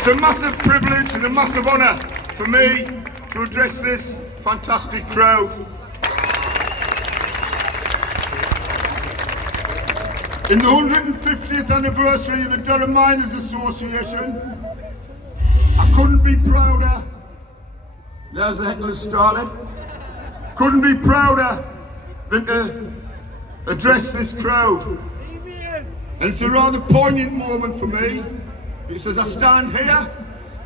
It's a massive privilege and a massive honour for me to address this fantastic crowd. In the 150th anniversary of the Durham Miners Association, I couldn't be prouder. There's the heckler started. Couldn't be prouder than to address this crowd. And it's a rather poignant moment for me. Because as I stand here,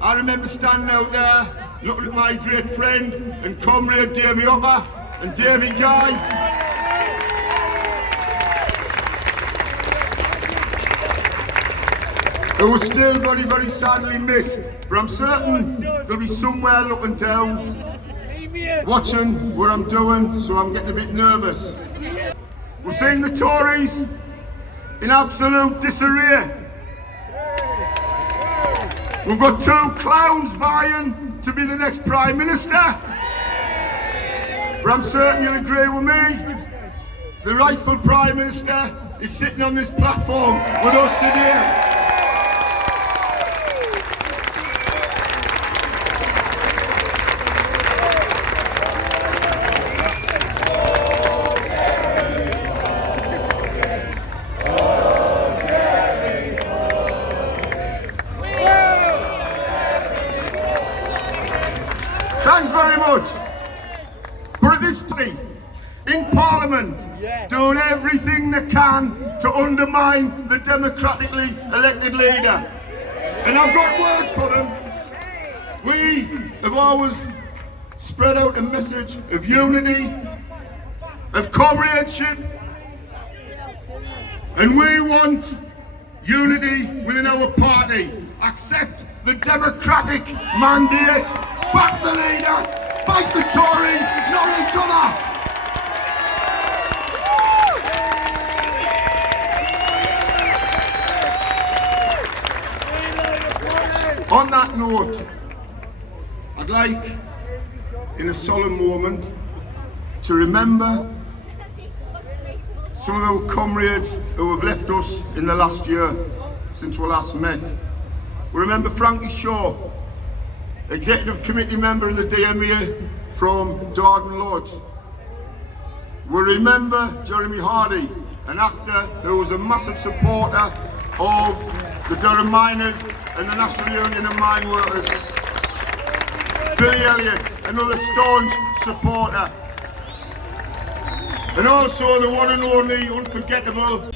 I remember standing out there looking at my great friend and comrade Davy Upper and Davy Guy. Who was still very, very sadly missed. But I'm certain they'll be somewhere looking down, watching what I'm doing, so I'm getting a bit nervous. We're seeing the Tories in absolute disarray. We've got two clowns vying to be the next Prime Minister. But I'm certain you'll agree with me. The rightful Prime Minister is sitting on this platform with us today. Thanks very much. But at this time, in Parliament, doing everything they can to undermine the democratically elected leader. And I've got words for them. We have always spread out a message of unity, of comradeship, and we want unity within our party. Accept the democratic mandate. Back the leader, fight the Tories, not each other. On that note, I'd like, in a solemn moment, to remember some of our comrades who have left us in the last year since we last met. We remember Frankie Shaw, Executive Committee member of the DMA from Dardenne Lodge. We remember Jeremy Hardy, an actor who was a massive supporter of the Durham Miners and the National Union of Mine Workers. Billy Elliott, another staunch supporter. And also the one and only unforgettable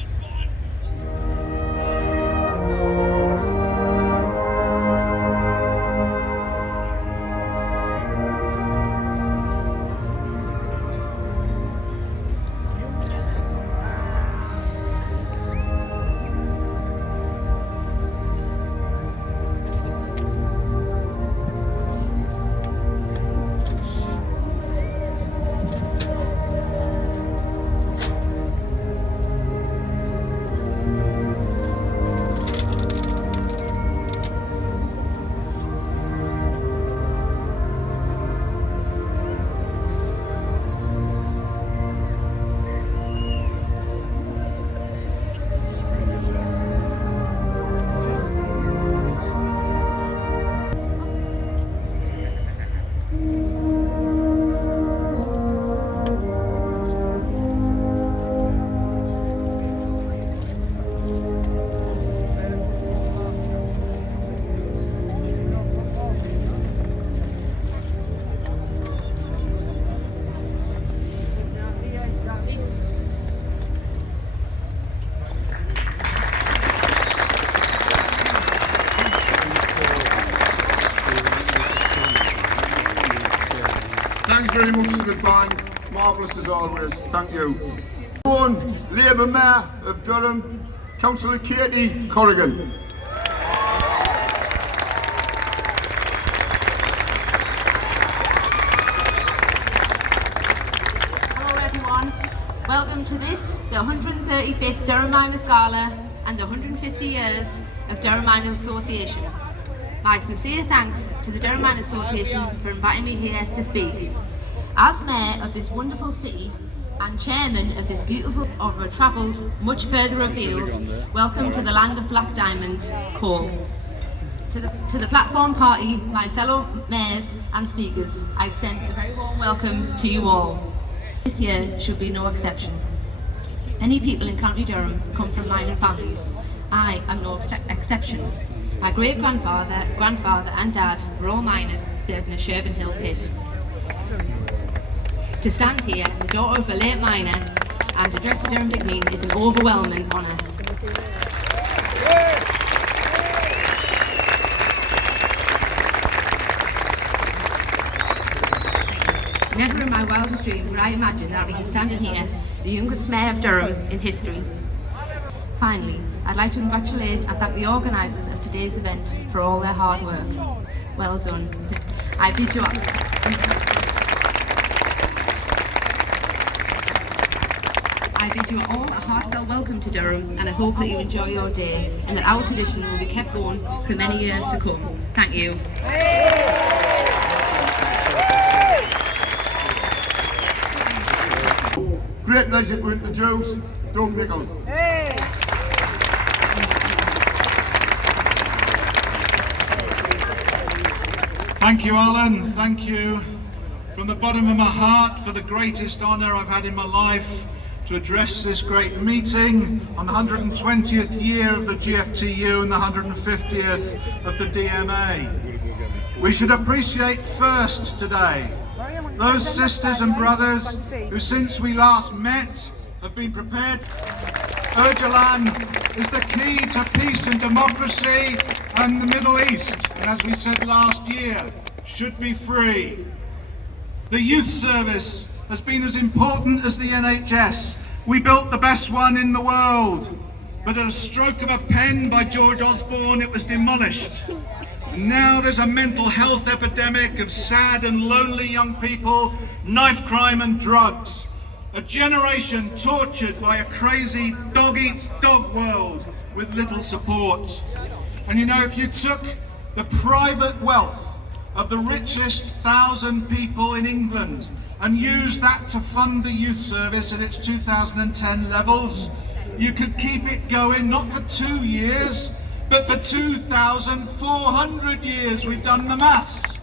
you very much to the band. Marvellous as always. Thank you. One Labour Mayor of Durham, Councillor Katie Corrigan. Hello everyone. Welcome to this, the 135th Durham Miners Gala and the 150 years of Durham Miners Association. My sincere thanks to the Durham Miners Association for inviting me here to speak. As Mayor of this wonderful city and Chairman of this beautiful travelled much further afield, welcome to the land of Black Diamond, Cole. To the platform party, my fellow mayors and speakers, I extend a very warm welcome to you all. This year should be no exception. Many people in County Durham come from mining families. I am no exception. My great-grandfather, grandfather and dad were all miners serving a Sherburn Hill pit. To stand here, the daughter of a late miner, and address the Durham Dignity is an overwhelming honour. Never in my wildest dream would I imagine that I'd be standing here, the youngest mayor of Durham in history. Finally, I'd like to congratulate and thank the organisers of today's event for all their hard work. Well done. I bid you all a heartfelt welcome to Durham, and I hope that you enjoy your day and that our tradition will be kept going for many years to come. Thank you. Great pleasure to introduce Doug Nichols. Thank you, Alan. Thank you from the bottom of my heart for the greatest honour I've had in my life to address this great meeting on the 120th year of the GFTU and the 150th of the DMA. We should appreciate first today those sisters and brothers who since we last met have been prepared. Erdogan is the key to peace and democracy and the Middle East, and as we said last year, should be free. The youth service has been as important as the NHS. We built the best one in the world, but at a stroke of a pen by George Osborne it was demolished. And now there's a mental health epidemic of sad and lonely young people, knife crime and drugs. A generation tortured by a crazy dog-eats-dog world with little support. And you know, if you took the private wealth of the richest 1,000 people in England and used that to fund the youth service at its 2010 levels, you could keep it going not for 2 years, but for 2,400 years. We've done the maths.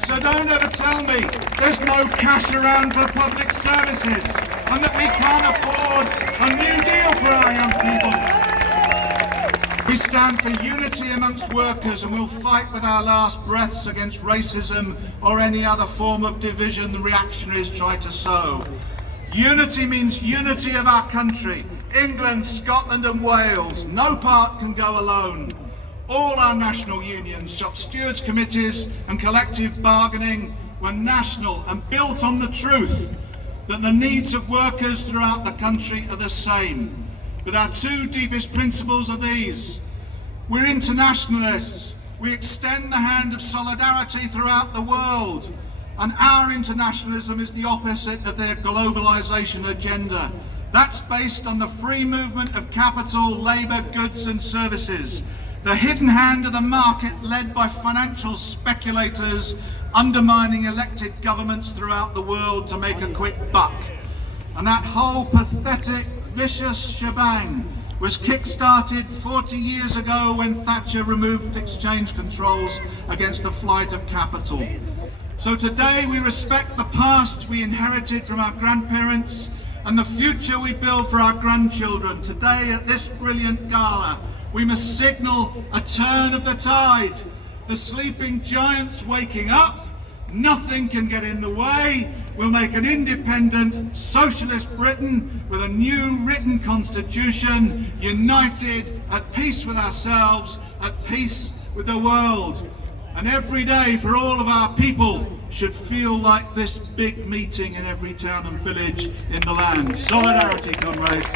So don't ever tell me there's no cash around for public services and that we can't afford a new deal for our young people. We stand for unity amongst workers, and we'll fight with our last breaths against racism or any other form of division the reactionaries try to sow. Unity means unity of our country. England, Scotland and Wales, no part can go alone. All our national unions, shop stewards committees and collective bargaining were national and built on the truth that the needs of workers throughout the country are the same. But our two deepest principles are these. We're internationalists. We extend the hand of solidarity throughout the world. And our internationalism is the opposite of their globalisation agenda. That's based on the free movement of capital, labour, goods and services. The hidden hand of the market led by financial speculators undermining elected governments throughout the world to make a quick buck. And that whole pathetic, vicious shebang was kick-started 40 years ago when Thatcher removed exchange controls against the flight of capital. So today we respect the past we inherited from our grandparents and the future we build for our grandchildren. Today at this brilliant gala, we must signal a turn of the tide. The sleeping giants waking up, nothing can get in the way. We'll make an independent, socialist Britain with a new written constitution, united, at peace with ourselves, at peace with the world. And every day for all of our people should feel like this big meeting in every town and village in the land. Solidarity, comrades.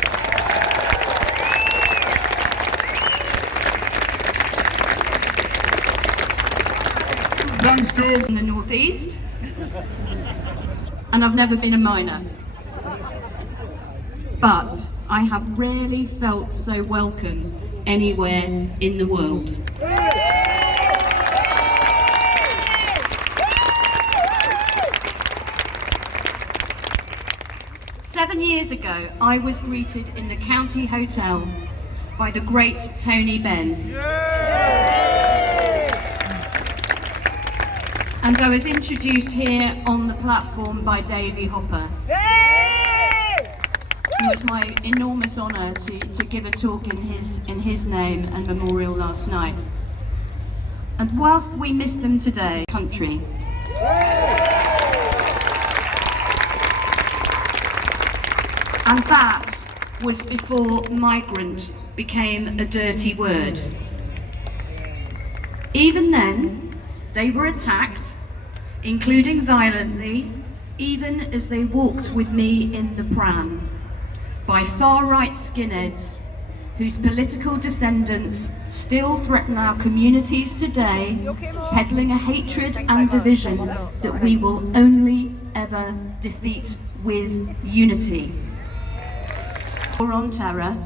Thanks, Doug. In the northeast, and I've never been a miner, but I have rarely felt so welcome anywhere in the world. Seven years ago, I was greeted in the county hotel by the great Tony Benn. And I was introduced here on the platform by Davy Hopper. It was my enormous honour to give a talk in his name and memorial last night. And whilst we miss them today, country. And that was before migrant became a dirty word. Even then, they were attacked, including violently, even as they walked with me in the pram, by far-right skinheads whose political descendants still threaten our communities today, peddling a hatred and division that we will only ever defeat with unity. War on terror,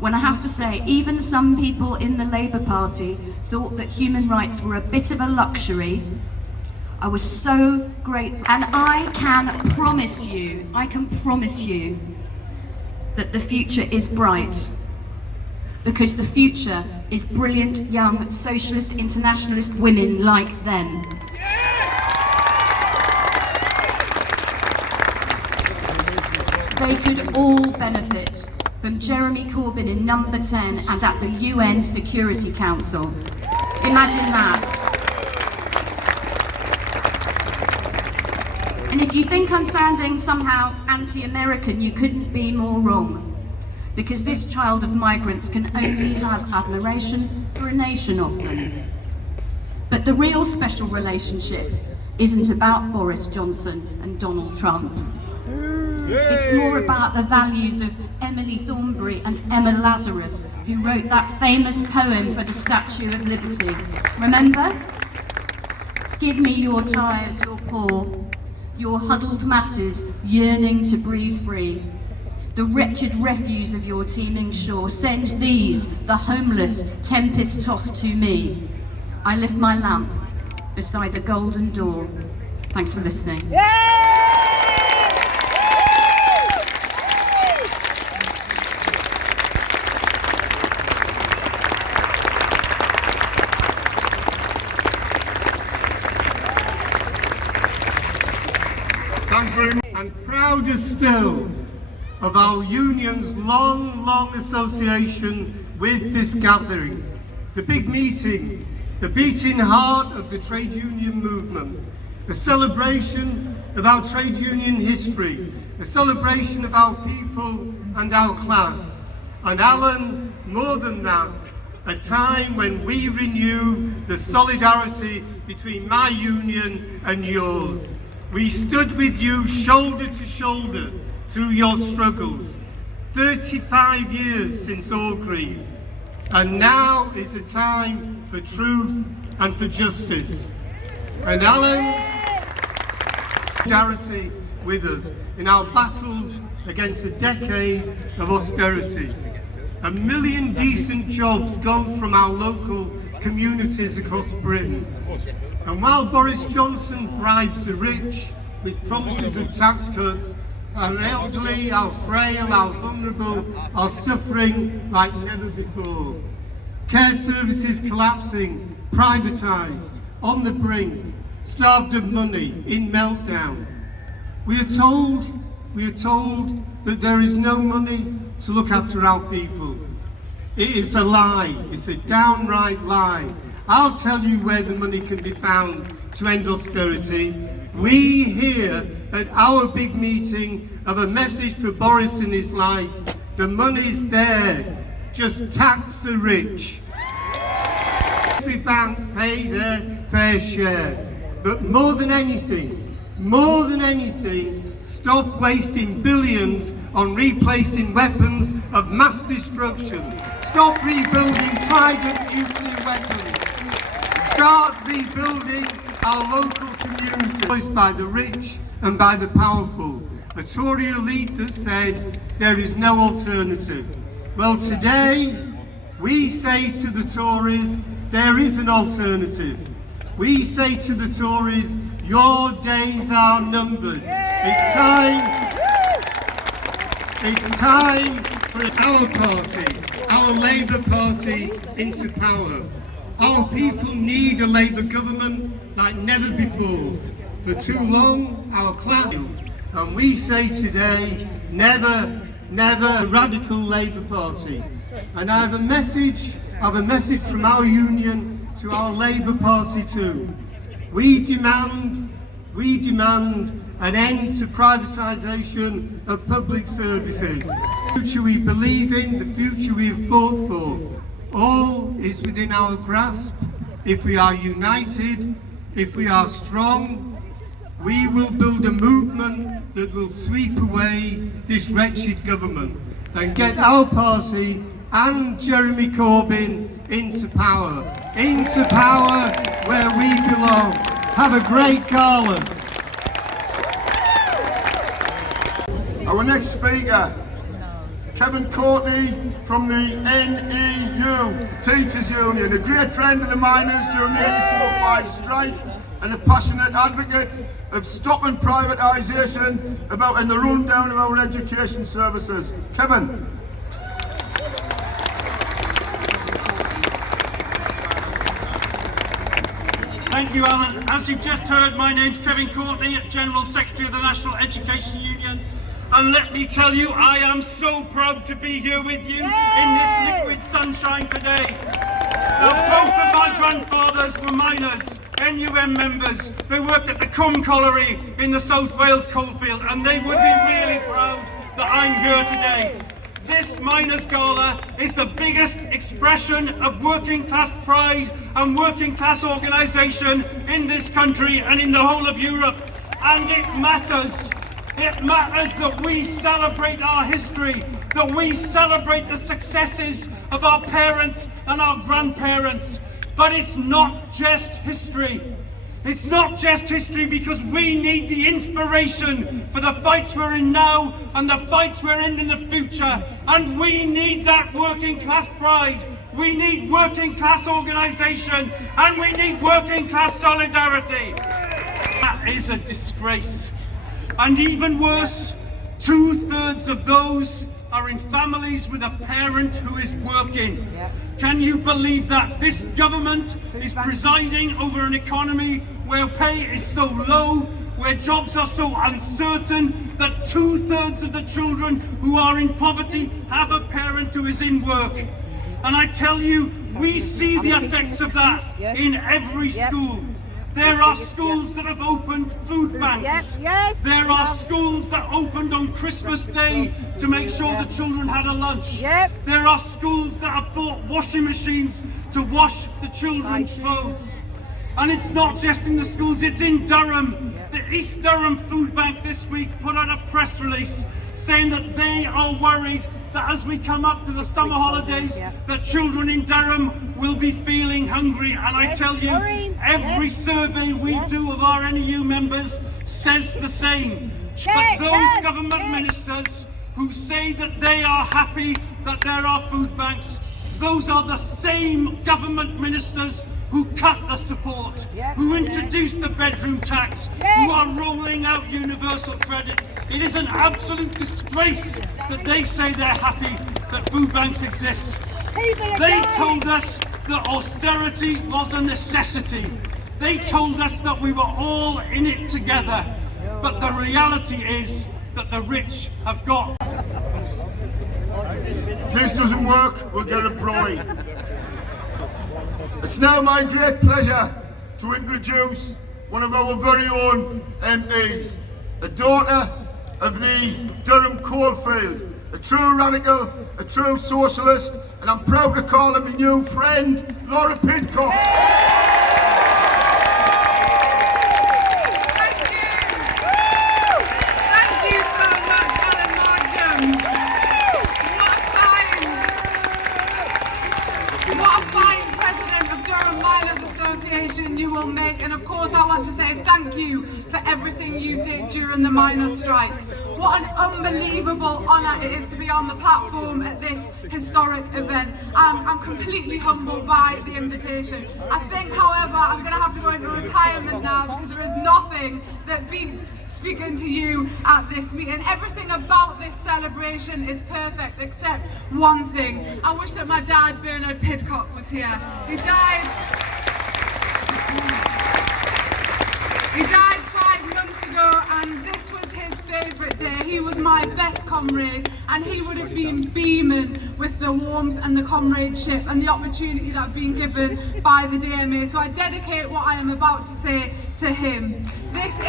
when I have to say, even some people in the Labour Party thought that human rights were a bit of a luxury. I was so grateful, and I can promise you that the future is bright, because the future is brilliant young socialist internationalist women like them. They could all benefit from Jeremy Corbyn in number 10 and at the UN Security Council. Imagine that. And if you think I'm sounding somehow anti-American, you couldn't be more wrong. Because this child of migrants can only have admiration for a nation of them. But the real special relationship isn't about Boris Johnson and Donald Trump. It's more about the values of Emily Thornberry and Emma Lazarus, who wrote that famous poem for the Statue of Liberty. Remember? Give me your tired, your poor, your huddled masses yearning to breathe free. The wretched refuse of your teeming shore, send these, the homeless, tempest-tossed to me. I lift my lamp beside the golden door. Thanks for listening. Thanks very much. And prouder still of our union's long association with this gathering, the big meeting, the beating heart of the trade union movement, a celebration of our trade union history, a celebration of our people and our class, and Alan, more than that, a time when we renew the solidarity between my union and yours. We stood with you shoulder to shoulder through your struggles, 35 years since Orgreave, and now is a time for truth and for justice. And Alan, solidarity with us in our battles against a decade of austerity. 1 million decent jobs gone from our local communities across Britain. And while Boris Johnson bribes the rich with promises of tax cuts, our elderly, our frail, our vulnerable are suffering like never before. Care services collapsing, privatised, on the brink, starved of money, in meltdown. We are told that there is no money to look after our people. It is a lie, it's a downright lie. I'll tell you where the money can be found to end austerity. We here at our big meeting have a message for Boris in his life. The money's there, just tax the rich. every bank pay their fair share. But more than anything, stop wasting billions on replacing weapons of mass destruction. Stop rebuilding Trident nuclear weapons. Start rebuilding our local communities by the rich and by the powerful. A Tory elite that said there is no alternative. Well, today we say to the Tories there is an alternative. We say to the Tories, your days are numbered. It's time for our party, our Labour Party, into power. Our people need a Labour government like never before. For too long, our class, and we say today, never, never a radical Labour Party. And I have a message from our union to our Labour Party too. We demand an end to privatisation of public services. The future we believe in, the future we have fought for. All is within our grasp. If we are united, if we are strong, we will build a movement that will sweep away this wretched government and get our party and Jeremy Corbyn into power where we belong. Have a great gala. Our next speaker, Kevin Courtney from the NEU, the Teachers Union, a great friend of the miners during the 84-5 strike and a passionate advocate of stopping privatisation and the rundown of our education services. Kevin. Thank you, Alan. As you've just heard, my name's Kevin Courtney, General Secretary of the National Education Union. And let me tell you, I am so proud to be here with you in this liquid sunshine today. Now, both of my grandfathers were miners, NUM members. They worked at the Cum Colliery in the South Wales coalfield, and they would be really proud that I'm here today. This Miners Gala is the biggest expression of working class pride and working class organisation in this country and in the whole of Europe. And it matters. It matters that we celebrate our history, that we celebrate the successes of our parents and our grandparents. But it's not just history. It's not just history because we need the inspiration for the fights we're in now and the fights we're in the future. And we need that working class pride. We need working class organisation and we need working class solidarity. That is a disgrace. And even worse, 2/3 of those are in families with a parent who is working. Can you believe that? This government is presiding over an economy where pay is so low, where jobs are so uncertain, that 2/3 of the children who are in poverty have a parent who is in work. And I tell you, we see the effects of that in every school. There are schools that have opened food banks. There are schools that opened on Christmas Day to make sure the children had a lunch. There are schools that have bought washing machines to wash the children's clothes. And it's not just in the schools, it's in Durham. The East Durham Food Bank this week put out a press release saying that they are worried that as we come up to the summer holidays, that children in Durham will be feeling hungry. And I tell you, every survey we do of our NEU members says the same. But those government ministers who say that they are happy that there are food banks, those are the same government ministers who cut the support, who introduced the bedroom tax, who are rolling out universal credit. It is an absolute disgrace that they say they're happy that food banks exist. They told us that austerity was a necessity. They told us that we were all in it together. But the reality is that the rich have got. If this doesn't work, we'll get a brolly. It's now my great pleasure to introduce one of our very own MPs, a daughter of the Durham coalfield, a true radical a true socialist, and I'm proud to call her my new friend, Laura Pidcock. Thank you so much, Alan Mardghum. What a fine President of Durham Miners Association you will make, and of course I want to say thank you for everything you did during the miners' strike. What an unbelievable honour it is to be on the platform at this historic event. I'm completely humbled by the invitation. I think, however, I'm going to have to go into retirement now because there is nothing that beats speaking to you at this meeting. Everything about this celebration is perfect except one thing. I wish that my dad, Bernard Pidcock, was here. He died 5 months ago, and this was his favourite day. He was my best comrade, and he would have been beaming with the warmth and the comradeship and the opportunity that I've been given by the DMA. So I dedicate what I am about to say to him. This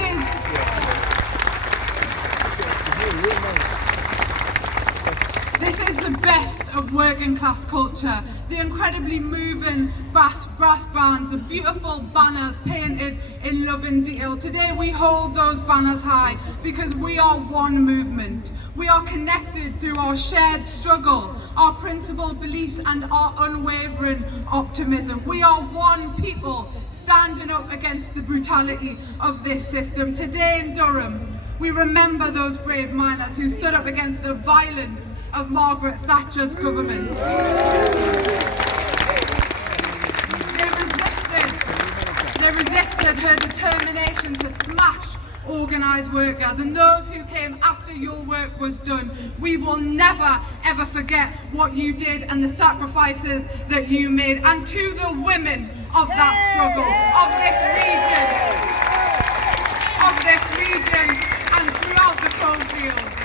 is the best of working class culture. The incredibly moving brass bands, the beautiful banners painted in love and detail. Today we hold those banners high because we are one movement. We are connected through our shared struggle, our principled beliefs and our unwavering optimism. We are one people standing up against the brutality of this system. Today in Durham, we remember those brave miners who stood up against the violence of Margaret Thatcher's government. They resisted her determination to smash organised workers, and those who came after your work was done. We will never ever forget what you did and the sacrifices that you made. And to the women of that struggle, of this region and throughout the coalfields.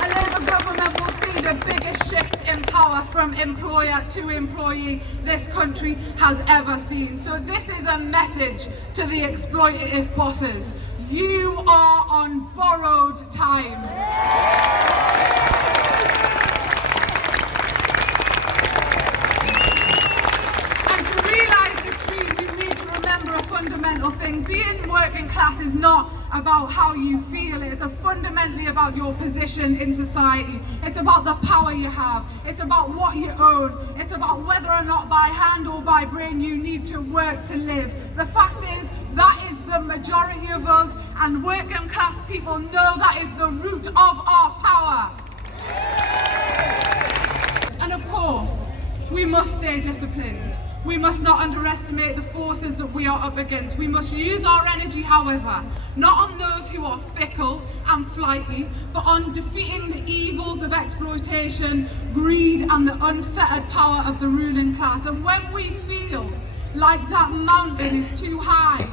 A Labour government will see the biggest shift in power from employer to employee this country has ever seen. So this is a message to the exploitative bosses. You are on borrowed time. Fundamental thing. Being working class is not about how you feel. It's fundamentally about your position in society. It's about the power you have. It's about what you own. It's about whether or not by hand or by brain you need to work to live. The fact is, that is the majority of us, and working class people know that is the root of our power. And of course, we must stay disciplined. We must not underestimate the forces that we are up against. We must use our energy, however, not on those who are fickle and flighty, but on defeating the evils of exploitation, greed, and the unfettered power of the ruling class. And when we feel like that mountain is too high,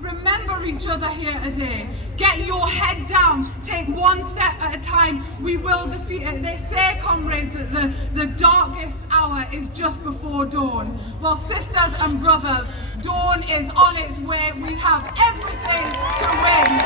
remember each other here today. Get your head down. Take one step at a time. We will defeat it. They say, comrades, that the darkest hour is just before dawn. Well, sisters and brothers, dawn is on its way. We have everything to win.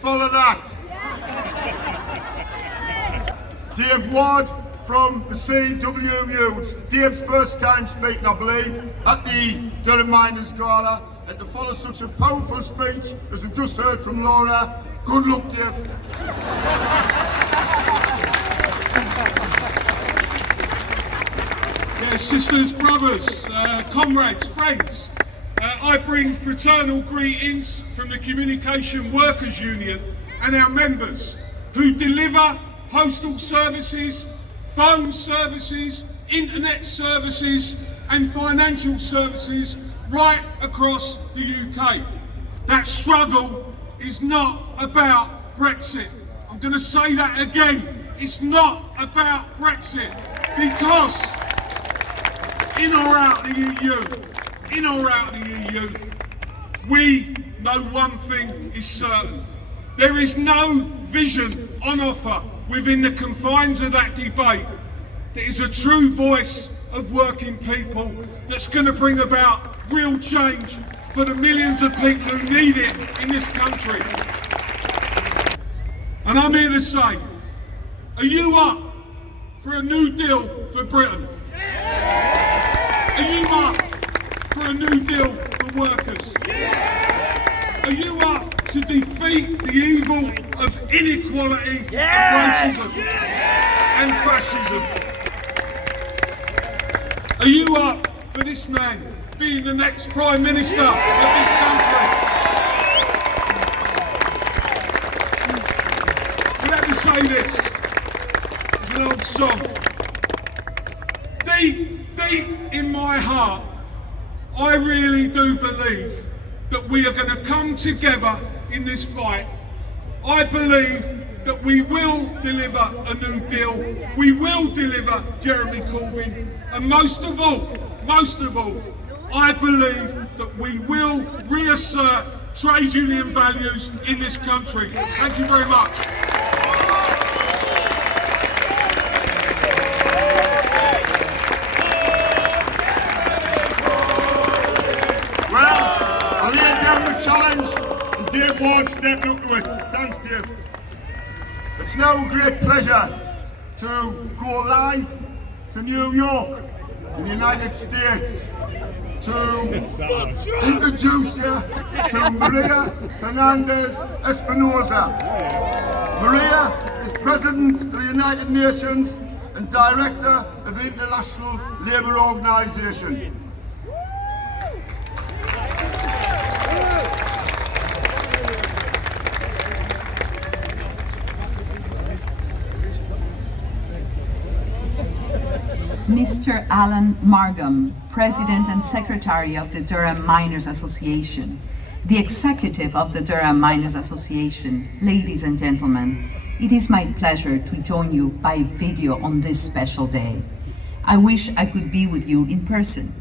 Follow that. Dave Ward from the CWU. It's Dave's first time speaking, I believe, at the Durham Miners Gala. And to follow such a powerful speech as we've just heard from Laura, good luck, Dave. Yes, sisters, brothers, comrades, friends. I bring fraternal greetings from the Communication Workers Union and our members who deliver postal services, phone services, internet services and financial services right across the UK. That struggle is not about Brexit. I'm going to say that again. It's not about Brexit, because in or out the EU, we know one thing is certain. There is no vision on offer within the confines of that debate that is a true voice of working people that's going to bring about real change for the millions of people who need it in this country. And I'm here to say, are you up for a new deal for Britain? Are you up for a new deal for workers? Are you up to defeat the evil of inequality, of racism and fascism? Are you up for this man being the next Prime Minister of this country? Let me say this, it's an old song. Deep in my heart, I really do believe that we are going to come together in this fight. I believe that we will deliver a new deal, we will deliver Jeremy Corbyn, and most of all, I believe that we will reassert trade union values in this country. Thank you very much. Challenge, and Dave Ward stepped up to it. Thanks, Dave. It's now a great pleasure to go live to New York in the United States to introduce you to María Fernanda Espinosa. María is President of the United Nations and Director of the International Labour Organization. Mr Alan Mardghum, President and Secretary of the Durham Miners Association, the Executive of the Durham Miners Association, ladies and gentlemen, it is my pleasure to join you by video on this special day. I wish I could be with you in person.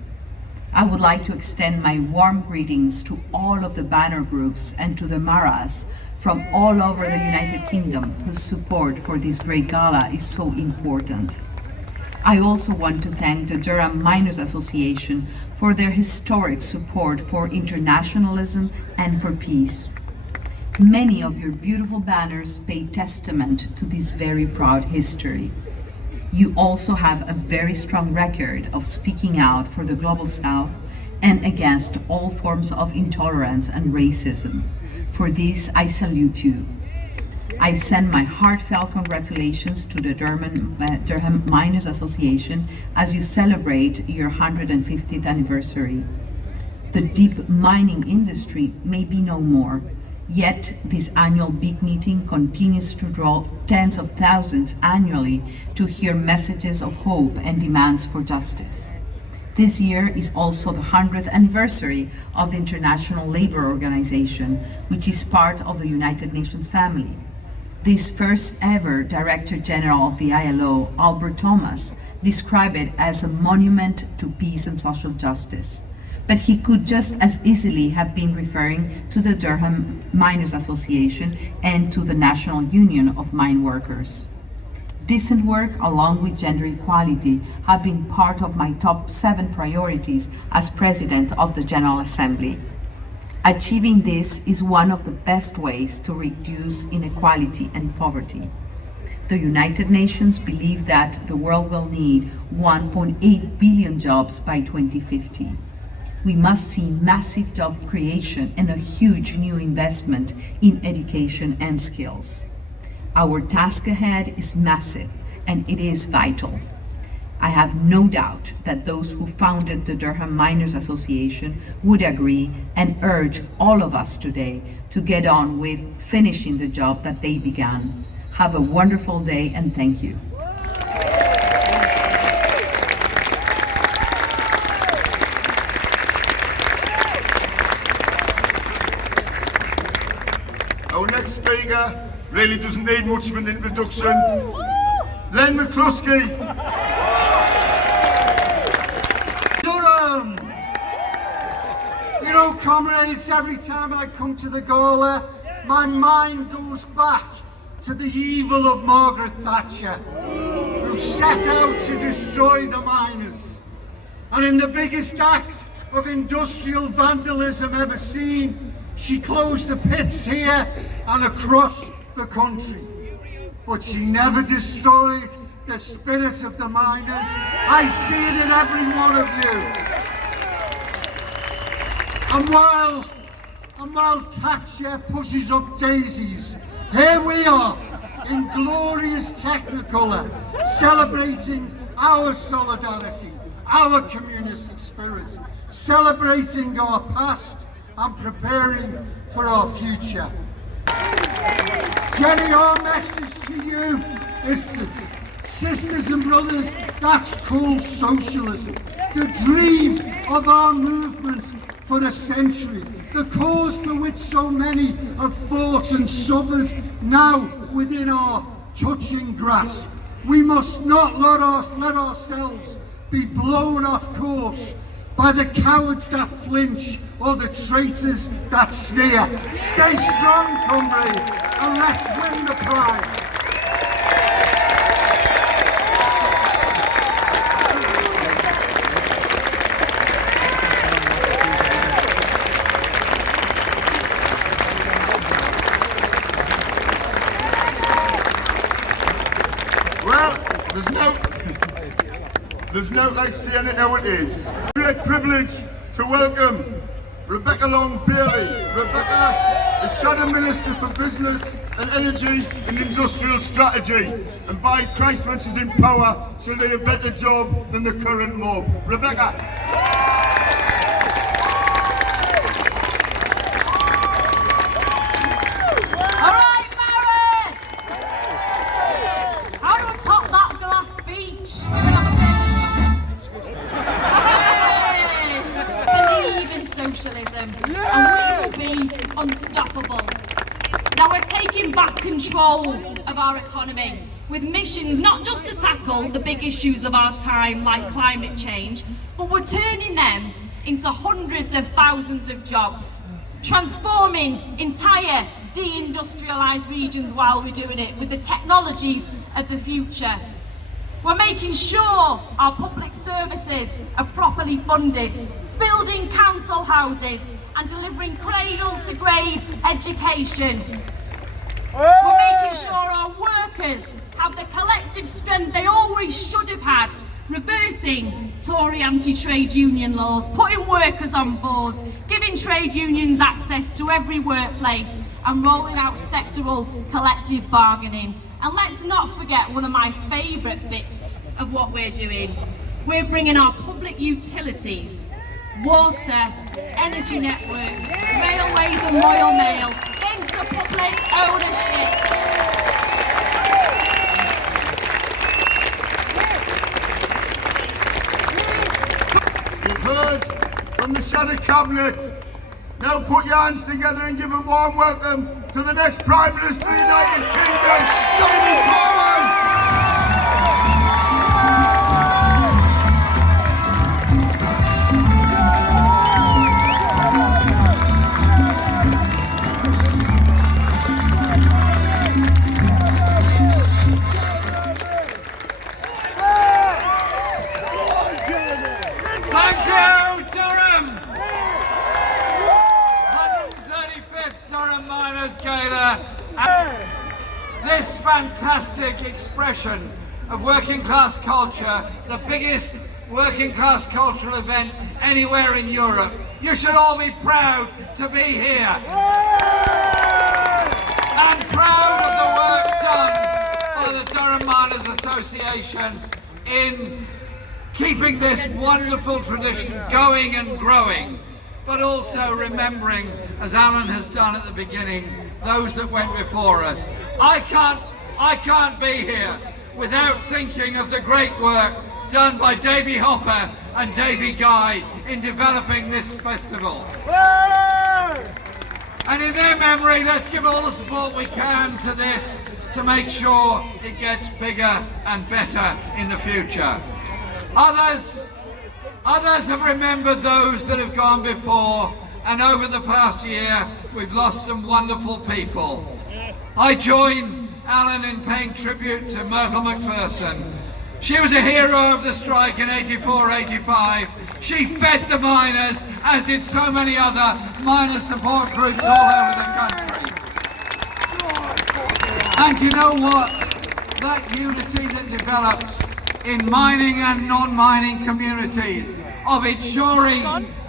I would like to extend my warm greetings to all of the banner groups and to the Maras from all over the United Kingdom whose support for this great gala is so important. I also want to thank the Durham Miners Association for their historic support for internationalism and for peace. Many of your beautiful banners pay testament to this very proud history. You also have a very strong record of speaking out for the Global South and against all forms of intolerance and racism. For this, I salute you. I send my heartfelt congratulations to the Durham Miners Association as you celebrate your 150th anniversary. The deep mining industry may be no more, yet this annual big meeting continues to draw tens of thousands annually to hear messages of hope and demands for justice. This year is also the 100th anniversary of the International Labour Organization, which is part of the United Nations family. This first ever Director General of the ILO, Albert Thomas, described it as a monument to peace and social justice. But he could just as easily have been referring to the Durham Miners Association and to the National Union of Mine Workers. Decent work, along with gender equality, have been part of my top 7 priorities as President of the General Assembly. Achieving this is one of the best ways to reduce inequality and poverty. The United Nations believe that the world will need 1.8 billion jobs by 2050. We must see massive job creation and a huge new investment in education and skills. Our task ahead is massive and it is vital. I have no doubt that those who founded the Durham Miners Association would agree and urge all of us today to get on with finishing the job that they began. Have a wonderful day and thank you. next speaker really doesn't need much of an introduction. Len McCluskey. Durham! You know, comrades, every time I come to the gala, my mind goes back to the evil of Margaret Thatcher, who set out to destroy the miners. And in the biggest act of industrial vandalism ever seen, she closed the pits here and across the country. But she never destroyed the spirit of the miners. I see it in every one of you. And while Thatcher pushes up daisies, here we are in glorious Technicolor, celebrating our solidarity, our community spirit, celebrating our past and preparing for our future. Jenny, our message to you is to sisters and brothers, that's called socialism. The dream of our movement for a century, the cause for which so many have fought and suffered, now within our touching grasp. We must not let ourselves be blown off course by the cowards that flinch or the traitors that sneer. Stay strong, comrades, and let's win the prize. There's no like seeing it how it is. Great privilege to welcome Rebecca Long-Bailey. Rebecca is Shadow Minister for Business and Energy and Industrial Strategy. And by Christ, when she's in power, she'll do a better job than the current mob. Rebecca. Socialism, and we will be unstoppable. Now we're taking back control of our economy with missions not just to tackle the big issues of our time like climate change, but we're turning them into hundreds of thousands of jobs, transforming entire deindustrialised regions while we're doing it with the technologies of the future. We're making sure our public services are properly funded, building council houses and delivering cradle-to-grave education. We're making sure our workers have the collective strength they always should have had, reversing Tory anti-trade union laws, putting workers on board, giving trade unions access to every workplace and rolling out sectoral collective bargaining. And let's not forget one of my favourite bits of what we're doing. We're bringing our public utilities, water, energy networks, railways and Royal Mail into public ownership. You've heard from the Shadow Cabinet. Now put your hands together and give a warm welcome to the next Prime Minister of the United Kingdom, Jeremy Corbyn! Thank you, Durham! 135th Durham Miners Gala. This fantastic expression of working class culture, the biggest working class cultural event anywhere in Europe. You should all be proud to be here. And proud of the work done by the Durham Miners Association in keeping this wonderful tradition going and growing, but also remembering, as Alan has done at the beginning, those that went before us. I can't be here without thinking of the great work done by Davy Hopper and Davy Guy in developing this festival. And in their memory, let's give all the support we can to this to make sure it gets bigger and better in the future. Others have remembered those that have gone before, and over the past year, we've lost some wonderful people. I join Alan in paying tribute to Myrtle Macpherson. She was a hero of the strike in 84-85. She fed the miners, as did so many other miner support groups all over the country. And you know what? That unity that developed in mining and non-mining communities, of ensuring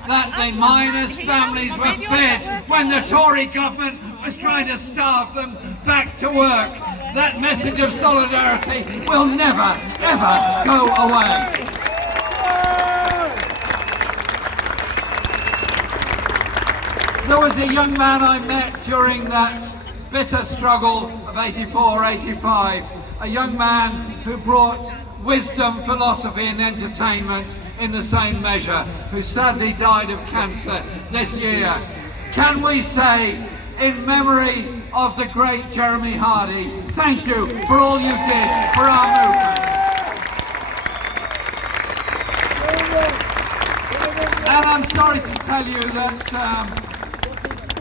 that the miners' families were fed when the Tory government was trying to starve them back to work. That message of solidarity will never, ever go away. There was a young man I met during that bitter struggle of 84-85, a young man who brought wisdom, philosophy and entertainment in the same measure, who sadly died of cancer this year. Can we say, in memory of the great Jeremy Hardy, thank you for all you did for our movement. And I'm sorry to tell you that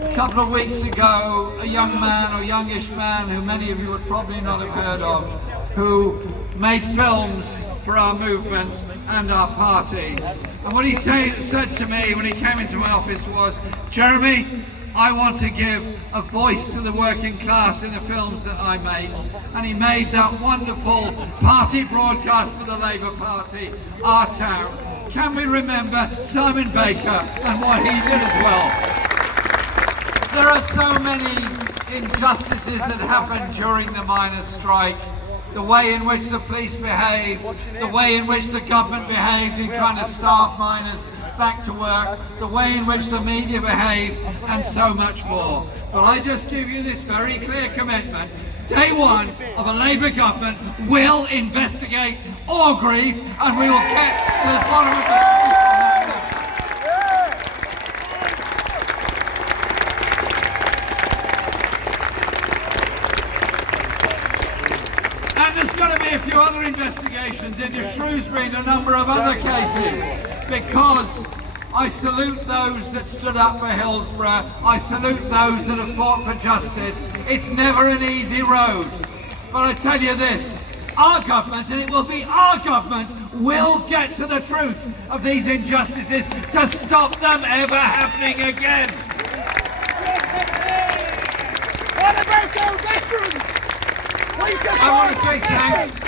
a couple of weeks ago, a young man or youngish man who many of you would probably not have heard of, who made films for our movement and our party. And what he said to me when he came into my office was, Jeremy, I want to give a voice to the working class in the films that I make. And he made that wonderful party broadcast for the Labour Party, Our Town. Can we remember Simon Baker and what he did as well? There are so many injustices that happened during the miners' strike. The way in which the police behaved, the way in which the government behaved in trying to starve miners back to work, the way in which the media behaved, and so much more. But I just give you this very clear commitment. Day one of a Labour government will investigate all grief, and we will get to the bottom of the truth on that matter. There's going to be a few other investigations into Shrewsbury and a number of other cases, because I salute those that stood up for Hillsborough, I salute those that have fought for justice. It's never an easy road, but I tell you this, our government, and it will be our government, will get to the truth of these injustices to stop them ever happening again. What about those veterans? I want to say thanks.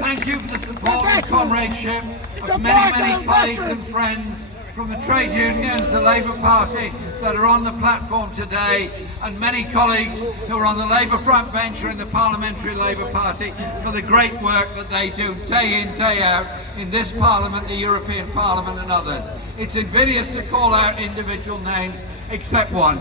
Thank you for the support and comradeship of many colleagues and friends from the trade unions, the Labour Party that are on the platform today, and many colleagues who are on the Labour front bench or in the Parliamentary Labour Party for the great work that they do day in, day out in this Parliament, the European Parliament and others. It's invidious to call out individual names except one.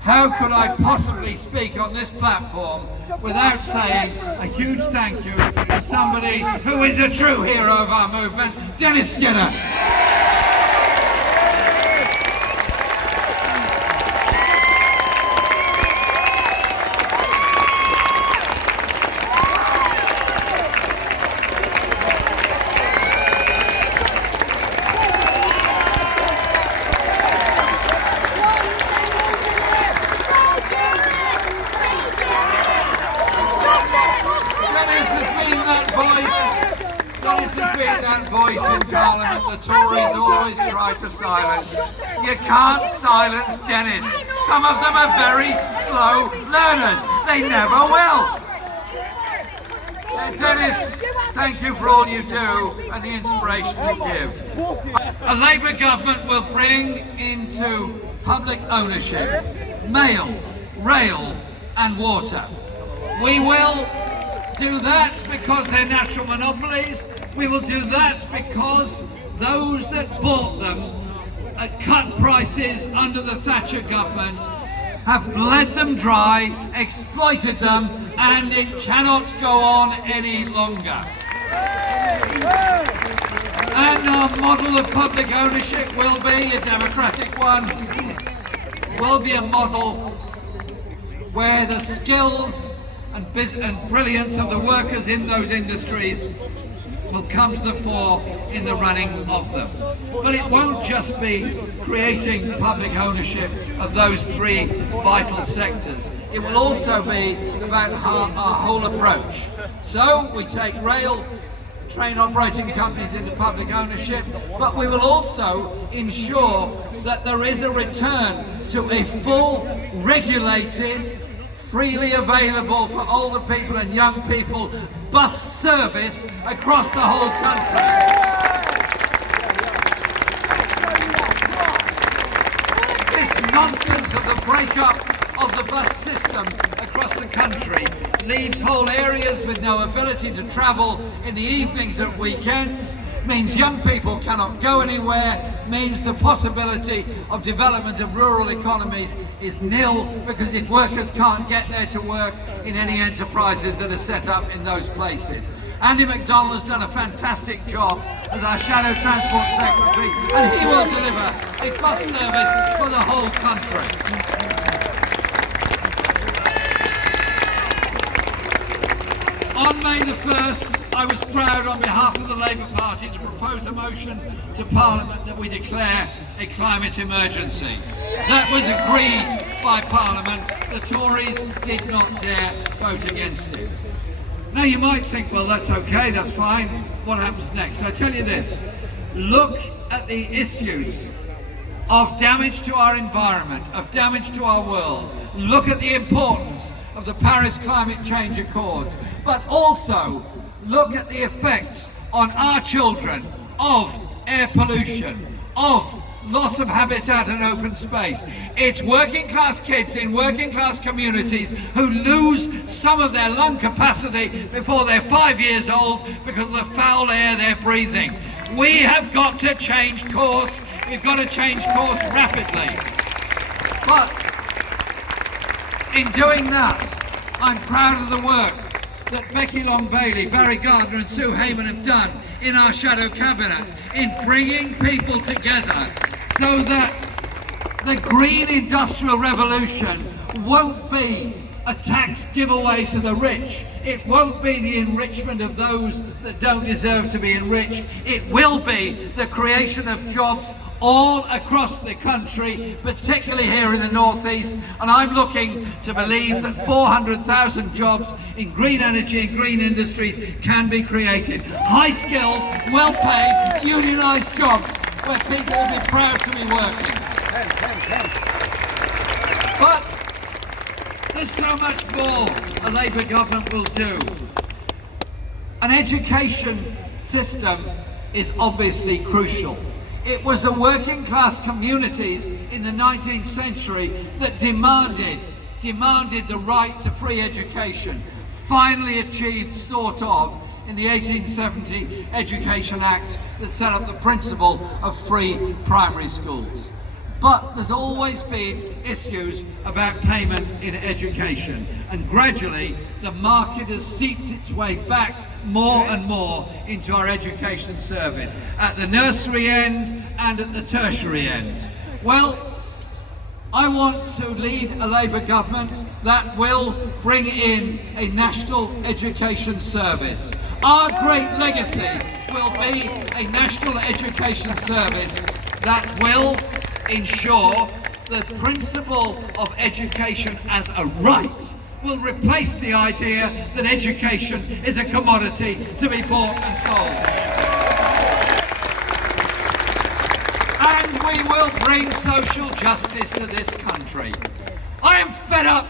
How could I possibly speak on this platform without saying a huge thank you to somebody who is a true hero of our movement, Dennis Skinner. The Tories always try to silence. You can't silence Dennis. Some of them are very slow learners. They never will. Dennis, thank you for all you do and the inspiration you give. A Labour government will bring into public ownership mail, rail and water. We will do that because they're natural monopolies. We will do that because those that bought them at cut prices under the Thatcher government have bled them dry, exploited them, and it cannot go on any longer. And our model of public ownership will be a democratic one. will be a model where the skills and brilliance of the workers in those industries will come to the fore in the running of them. But it won't just be creating public ownership of those three vital sectors. It will also be about our whole approach. So we take rail, train operating companies into public ownership, but we will also ensure that there is a return to a full, regulated, freely available for older people and young people bus service across the whole country. This nonsense of the break-up of the bus system across the country leaves whole areas with no ability to travel in the evenings and weekends, means young people cannot go anywhere, means the possibility of development of rural economies is nil, because if workers can't get there to work in any enterprises that are set up in those places. Andy MacDonald has done a fantastic job as our Shadow Transport Secretary, and he will deliver a bus service for the whole country. On May the 1st, I was proud on behalf of the Labour Party to propose a motion to Parliament that we declare a climate emergency. That was agreed by Parliament. The Tories did not dare vote against it. Now you might think, well, that's okay, that's fine. What happens next? I tell you this, look at the issues of damage to our environment, of damage to our world. Look at the importance of the Paris Climate Change Accords, but also look at the effects on our children of air pollution, of loss of habitat and open space. It's working class kids in working class communities who lose some of their lung capacity before they're 5 years old because of the foul air they're breathing. We have got to change course. We've got to change course rapidly. But in doing that, I'm proud of the work that Becky Long-Bailey, Barry Gardner and Sue Hayman have done in our shadow cabinet in bringing people together so that the green industrial revolution won't be a tax giveaway to the rich. It won't be the enrichment of those that don't deserve to be enriched. It will be the creation of jobs all across the country, particularly here in the northeast, and I'm looking to believe that 400,000 jobs in green energy and green industries can be created. High-skilled, well-paid, unionised jobs where people will be proud to be working. But there's so much more a Labour government will do. An education system is obviously crucial. It was the working class communities in the 19th century that demanded the right to free education, finally achieved sort of in the 1870 Education Act that set up the principle of free primary schools. But there's always been issues about payment in education, and gradually the market has seeped its way back more and more into our education service, at the nursery end and at the tertiary end. Well, I want to lead a Labour government that will bring in a national education service. Our great legacy will be a national education service that will ensure the principle of education as a right will replace the idea that education is a commodity to be bought and sold. And we will bring social justice to this country. I am fed up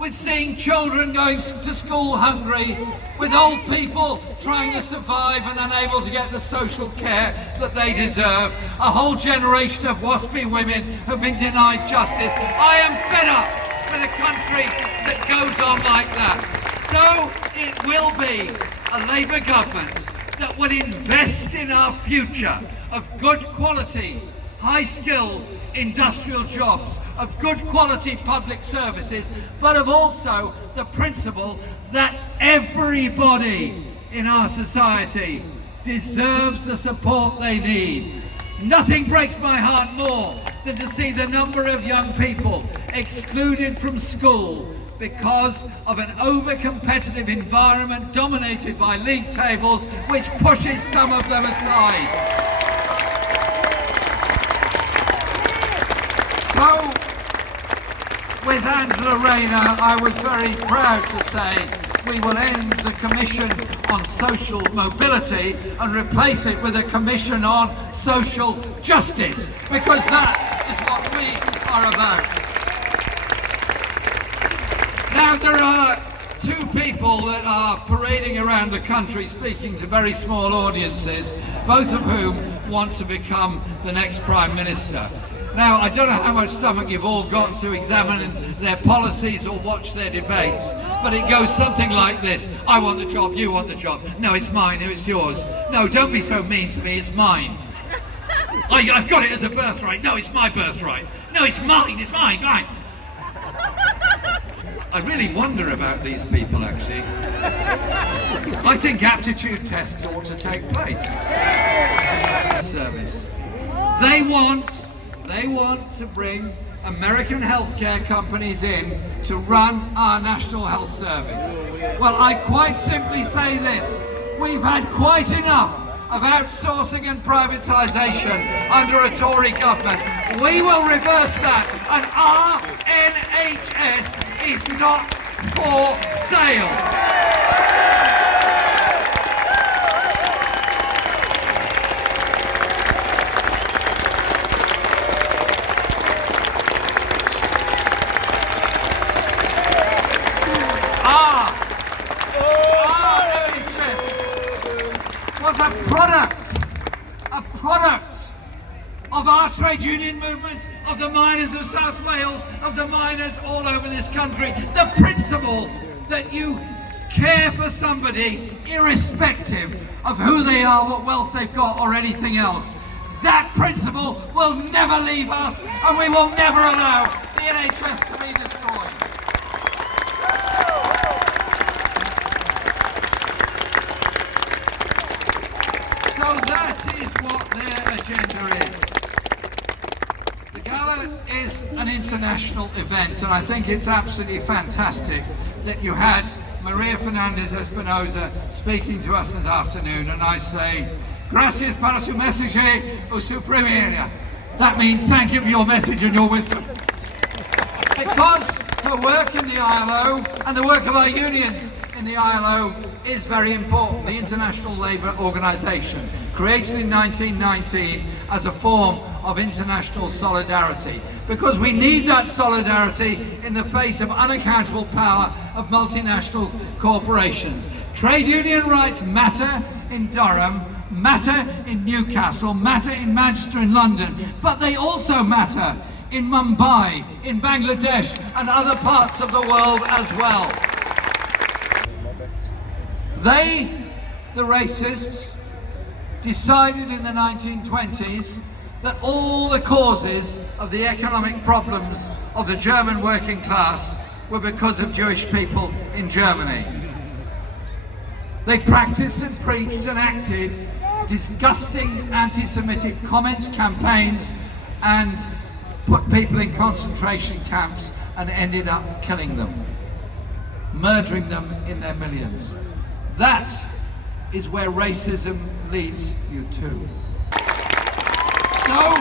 with seeing children going to school hungry, with old people trying to survive and unable to get the social care that they deserve, a whole generation of waspy women who've been denied justice. I am fed up with a country that goes on like that. So it will be a Labour government that will invest in our future of good quality, high-skilled industrial jobs, of good quality public services, but of also the principle that everybody in our society deserves the support they need. Nothing breaks my heart more than to see the number of young people excluded from school because of an over-competitive environment dominated by league tables, which pushes some of them aside. So, with Angela Rayner, I was very proud to say we will end the Commission on Social Mobility and replace it with a Commission on Social Justice, because that is what we are about. Now, there are two people that are parading around the country speaking to very small audiences, both of whom want to become the next Prime Minister. Now, I don't know how much stomach you've all got to examine their policies or watch their debates, but it goes something like this. I want the job, you want the job. No, it's mine, no, it's yours. No, don't be so mean to me, it's mine. I've got it as a birthright. No, it's my birthright. No, it's mine, mine. I really wonder about these people, actually. I think aptitude tests ought to take place. Service. They want to bring American healthcare companies in to run our National Health Service. Well, I quite simply say this. We've had quite enough of outsourcing and privatisation under a Tory government. We will reverse that, and our NHS is not for sale. A product of our trade union movement, of the miners of South Wales, of the miners all over this country. The principle that you care for somebody irrespective of who they are, what wealth they've got or anything else. That principle will never leave us, and we will never allow the NHS to be destroyed. So that is what their agenda is. The gala is an international event, and I think it's absolutely fantastic that you had María Fernanda Espinosa speaking to us this afternoon, and I say, gracias para su mensaje o su premiera. That means thank you for your message and your wisdom. Because her work in the ILO and the work of our unions in the ILO is very important. The International Labour Organisation, created in 1919 as a form of international solidarity, because we need that solidarity in the face of unaccountable power of multinational corporations. Trade union rights matter in Durham, matter in Newcastle, matter in Manchester and London, but they also matter in Mumbai, in Bangladesh and other parts of the world as well. They, the racists, decided in the 1920s that all the causes of the economic problems of the German working class were because of Jewish people in Germany. They practiced and preached and acted disgusting anti-Semitic comments, campaigns, and put people in concentration camps and ended up killing them, murdering them in their millions. That is where racism leads you to. So,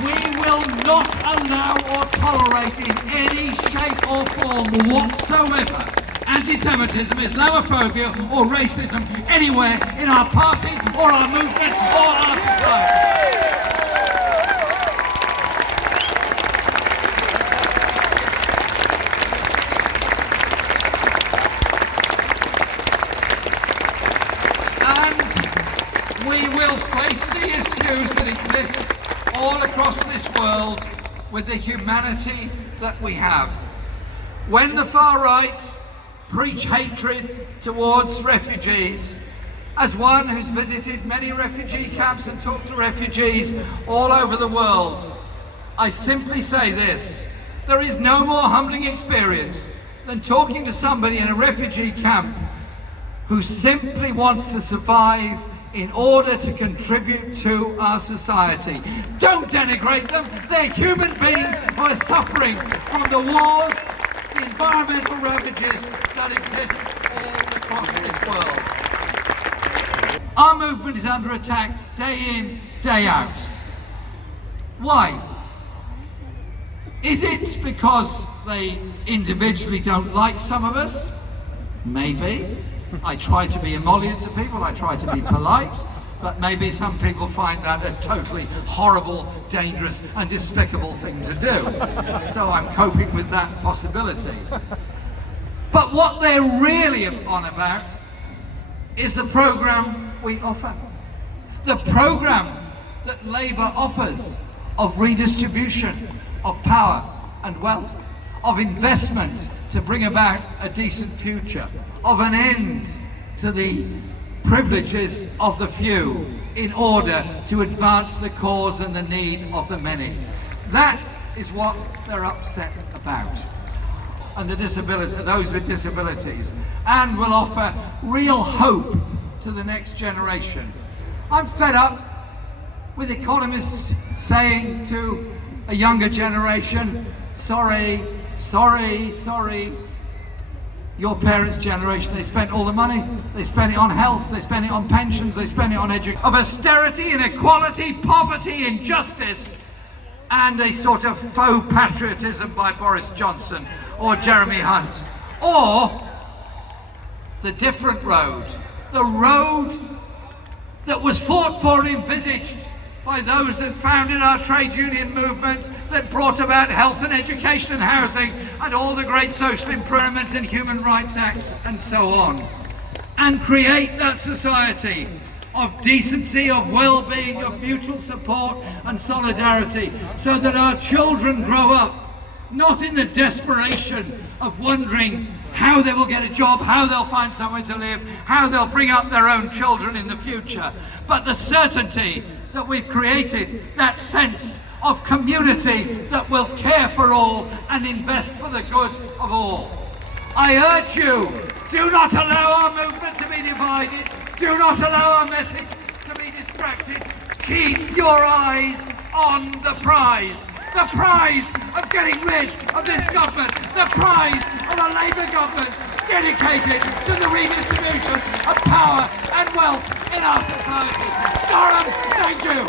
we will not allow or tolerate in any shape or form whatsoever anti-Semitism, Islamophobia or racism anywhere in our party or our movement or our society. We will face the issues that exist all across this world with the humanity that we have. When the far right preach hatred towards refugees, as one who's visited many refugee camps and talked to refugees all over the world, I simply say this: there is no more humbling experience than talking to somebody in a refugee camp who simply wants to survive in order to contribute to our society. Don't denigrate them. They're human beings who are suffering from the wars, the environmental ravages that exist all across this world. Our movement is under attack day in, day out. Why? Is it because they individually don't like some of us? Maybe. I try to be emollient to people, I try to be polite, but maybe some people find that a totally horrible, dangerous and despicable thing to do. So I'm coping with that possibility. But what they're really on about is the programme we offer. The programme that Labour offers of redistribution, of power and wealth, of investment to bring about a decent future, of an end to the privileges of the few in order to advance the cause and the need of the many. That is what they're upset about. And those with disabilities, and will offer real hope to the next generation. I'm fed up with economists saying to a younger generation, sorry, your parents' generation, they spent all the money, they spent it on health, they spent it on pensions, they spent it on education. Of austerity, inequality, poverty, injustice, and a sort of faux patriotism by Boris Johnson or Jeremy Hunt. Or the different road, the road that was fought for and envisaged by those that founded our trade union movement, that brought about health and education and housing and all the great social improvements and human rights acts and so on. And create that society of decency, of well-being, of mutual support and solidarity, so that our children grow up not in the desperation of wondering how they will get a job, how they'll find somewhere to live, how they'll bring up their own children in the future, but the certainty that we've created that sense of community that will care for all and invest for the good of all. I urge you, do not allow our movement to be divided, do not allow our message to be distracted. Keep your eyes on the prize of getting rid of this government, the prize of a Labour government dedicated to the redistribution of power and wealth in our society. Durham, thank you.